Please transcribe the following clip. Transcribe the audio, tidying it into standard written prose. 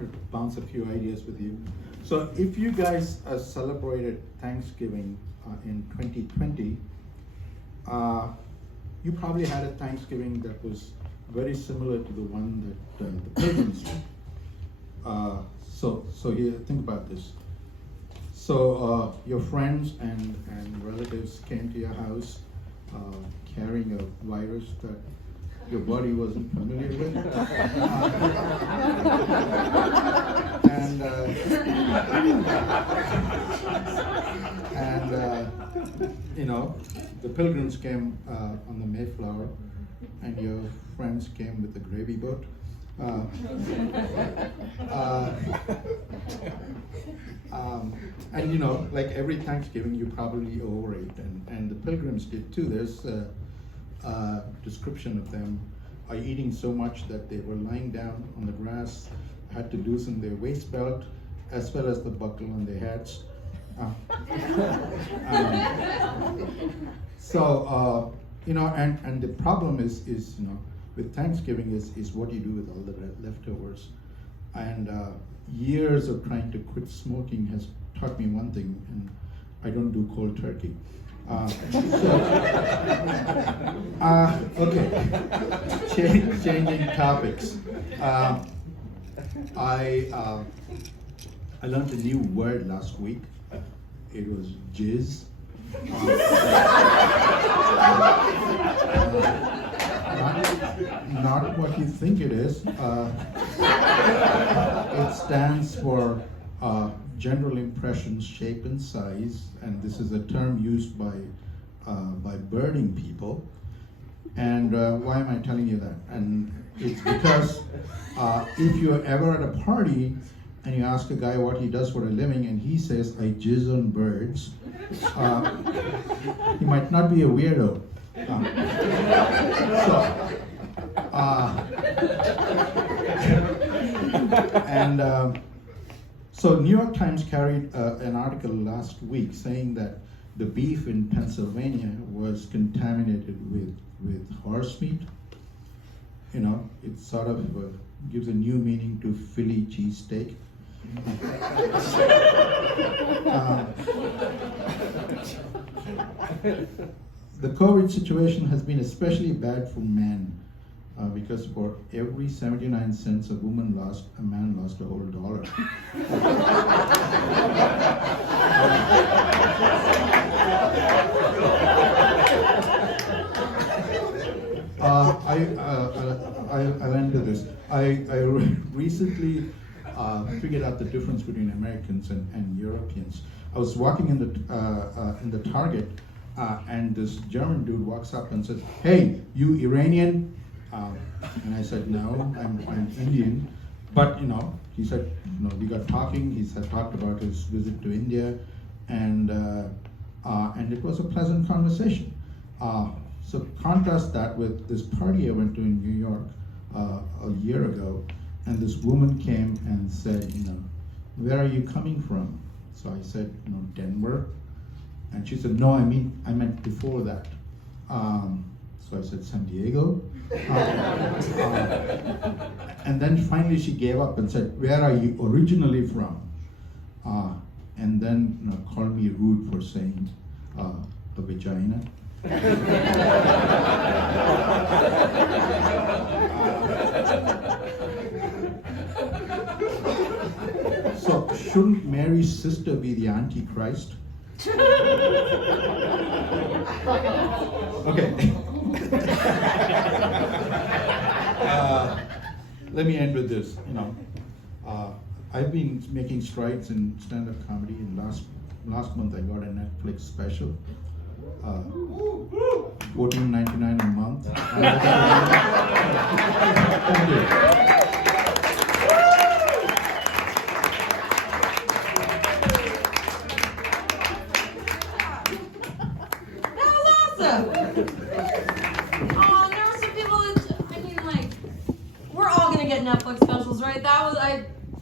wanted to bounce a few ideas with you. So if you guys celebrated Thanksgiving in 2020, you probably had a Thanksgiving that was very similar to the one that the Pilgrims did. So here, think about this. So your friends and relatives came to your house carrying a virus that your body wasn't familiar with. You know, the Pilgrims came on the Mayflower, and your friends came with the gravy boat. And you know, like every Thanksgiving, you probably overate, and the Pilgrims did too. There's a description of them eating so much that they were lying down on the grass, had to loosen their waist belt as well as the buckle on their hats. You know, and the problem is you know, with Thanksgiving is what you do with all the leftovers. And years of trying to quit smoking has taught me one thing, and I don't do cold turkey. Okay, changing topics. I learned a new word last week. It was jizz. Not what you think it is. It stands for general impressions, shape, and size, and this is a term used by birding people. And why am I telling you that? And it's because if you're ever at a party and you ask a guy what he does for a living and he says, I jizz on birds, he might not be a weirdo. So New York Times carried an article last week saying that the beef in Pennsylvania was contaminated with horse meat. You know, it sort of gives a new meaning to Philly cheesesteak. The COVID situation has been especially bad for men because for every 79 cents a woman lost, a man lost a whole dollar. I'll end with this. I recently figured out the difference between Americans and Europeans. I was walking in the Target, and this German dude walks up and says, "Hey, you Iranian?" And I said, "No, I'm Indian." But you know, he said, "You know, we got talking." He had talked about his visit to India, and it was a pleasant conversation. So contrast that with this party I went to in New York a year ago, and this woman came and said, you know, "Where are you coming from?" So I said, you know, "Denver." And she said, "No, I meant before that." So I said, "San Diego." And then finally she gave up and said, "Where are you originally from?" And then you know, called me rude for saying a vagina. So shouldn't Mary's sister be the Antichrist? Okay. Let me end with this. You know, I've been making strides in stand-up comedy, and last month I got a Netflix special. $14.99 a month. Thank you.